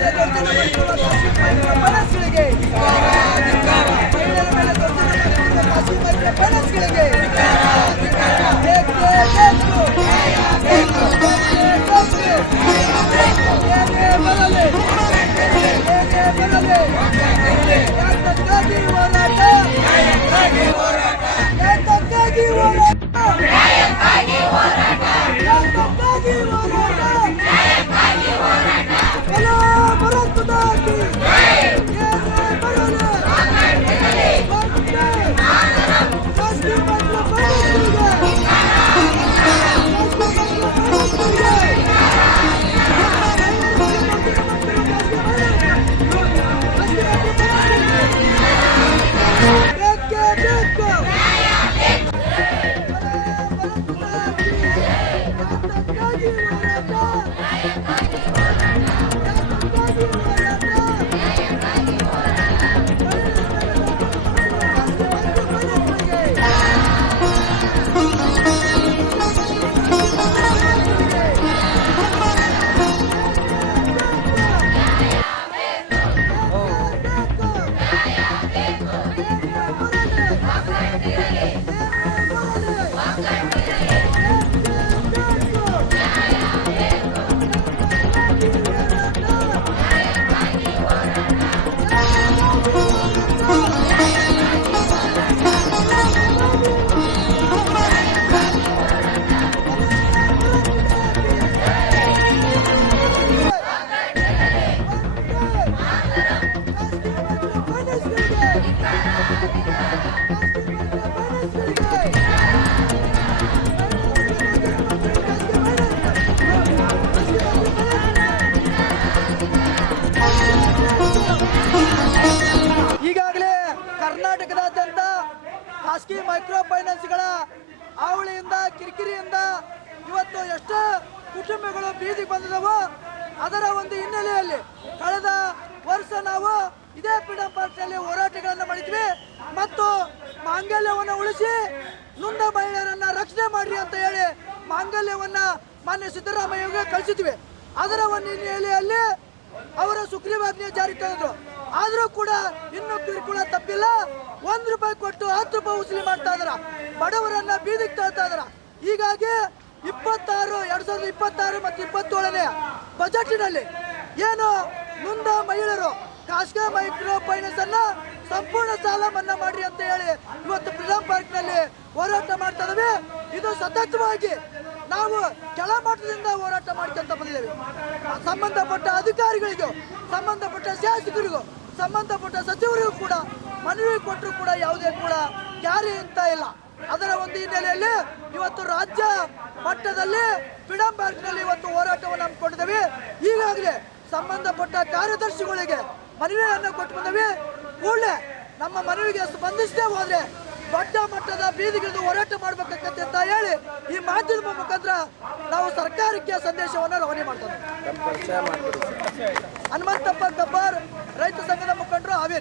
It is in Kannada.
ಮೇಲೆ ದೌರ್ಜನ್ಯ ಮಾಡಿರುವ ಖಾಸಗಿ ಮೈಕ್ರೋ ಫೈನಾನ್ಸ್ಗಳಿಗೆ ಮಹಿಳೆಯರ ಮೇಲೆ ದೌರ್ಜನ್ಯ ಮಾಡಿರುವ ಖಾಸಗಿ ಮೈಕ್ರೋ ಫೈನಾನ್ಸ್ಗಳಿಗೆ ಈಗಾಗಲೇ ಕರ್ನಾಟಕದಾದ್ಯಂತ ಖಾಸಗಿ ಮೈಕ್ರೋ ಫೈನಾನ್ಸ್ಗಳ ಹಾವಳಿಯಿಂದ ಕಿರಿಕಿರಿಯಿಂದ ಇವತ್ತು ಎಷ್ಟು ಕುಟುಂಬಗಳು ಬೀದಿಗೆ ಬಂದಿದವೋ ಅದರ ಒಂದು ಹಿನ್ನೆಲೆಯಲ್ಲಿ ಕಳೆದ ವರ್ಷ ನಾವು ಇದೇ ಫ್ರೀಡಂ ಪಾರ್ಕ್ನಲ್ಲಿ ಹೋರಾಟಗಳನ್ನು ಮಾಡಿದ್ವಿ ಮತ್ತು ಮಾಂಗಲ್ಯವನ್ನು ಉಳಿಸಿ ನೊಂದ ಮಹಿಳೆಯರನ್ನ ರಕ್ಷಣೆ ಮಾಡ್ರಿ ಅಂತ ಹೇಳಿ ಮಾಂಗಲ್ಯವನ್ನ ಮಾನ್ಯ ಸಿದ್ದರಾಮಯ್ಯಗೆ ಕಳಿಸಿದ್ವಿ. ಅದರ ಒಂದು ಹಿನ್ನೆಲೆಯಲ್ಲಿ ಅವರ ಸುಗ್ರೀವಾಜ್ಞೆ ಜಾರಿ ತಂದ್ರು. ಆದರೂ ಕೂಡ ಇನ್ನೂ ಕಿರುಕುಳ ತಪ್ಪಿಲ್ಲ. ₹1 ಕೊಟ್ಟು ₹10 ವಸೂಲಿ ಮಾಡ್ತಾ ಇದಾರ, ಬಡವರನ್ನ ಬೀದಿಗೆ ತಳ್ತಾ ಇದಾರ. ಹೀಗಾಗಿ 2026 ಮತ್ತು 27ನೇ ಬಜೆಟ್ನಲ್ಲಿ ಏನು ನೊಂದ ಮಹಿಳೆಯರು ಖಾಸಗಿ ಮೈಕ್ರೋ ಫೈನಾನ್ಸ್ ಅನ್ನ ಸಂಪೂರ್ಣ ಸಾಲ ಮನ್ನಾ ಮಾಡ್ರಿ ಅಂತ ಹೇಳಿ ಇವತ್ತು ಫ್ರೀಡಂ ಪಾರ್ಕ್ ನಲ್ಲಿ ಹೋರಾಟ ಮಾಡ್ತಾ ಇದ್ದೇವೆ. ಇದು ಸತತವಾಗಿ ನಾವು ಕೆಳಮಟ್ಟದಿಂದ ಹೋರಾಟ ಮಾಡ್ಕೊಂತ ಬಂದಿದ್ದೇವೆ. ಸಂಬಂಧಪಟ್ಟ ಅಧಿಕಾರಿಗಳಿಗೂ, ಸಂಬಂಧಪಟ್ಟ ಶಾಸಕರಿಗೂ, ಸಂಬಂಧಪಟ್ಟ ಸಚಿವರಿಗೂ ಕೂಡ ಮನವಿ ಕೊಟ್ಟರು ಕೂಡ ಯಾವುದೇ ಕೂಡ ಜಾರಿ ಅಂತ ಇಲ್ಲ. ಅದರ ಒಂದು ಹಿನ್ನೆಲೆಯಲ್ಲಿ ಇವತ್ತು ರಾಜ್ಯ ಮಟ್ಟದಲ್ಲಿ ಫ್ರೀಡಂ ಪಾರ್ಕ್ ನಲ್ಲಿ ಇವತ್ತು ಹೋರಾಟವನ್ನು ಹಮ್ಮಿಕೊಂಡಿದ್ದೇವೆ. ಈಗಾಗಲೇ ಸಂಬಂಧಪಟ್ಟ ಕಾರ್ಯದರ್ಶಿಗಳಿಗೆ ಮನವಿಯನ್ನು ಕೊಟ್ಟು ಬಂದವಿ. ಕೂಡಲೇ ನಮ್ಮ ಮನವಿಗೆ ಸ್ಪಂದಿಸದೆ ಹೋದ್ರೆ ದೊಡ್ಡ ಮಟ್ಟದ ಬೀದಿಗಿಳಿದು ಹೋರಾಟ ಮಾಡಬೇಕಾಗತ್ತೆ ಅಂತ ಹೇಳಿ ಈ ಮಾಧ್ಯಮದ ಮುಖಾಂತರ ನಾವು ಸರ್ಕಾರಕ್ಕೆ ಸಂದೇಶವನ್ನು ರವಾನೆ ಮಾಡ್ತೇವೆ. ಹನುಮಂತಪ್ಪ ಗಬ್ಬಾರ್, ರೈತ ಸಂಘದ ಮುಖಂಡರು, ಹಾವೇರಿ.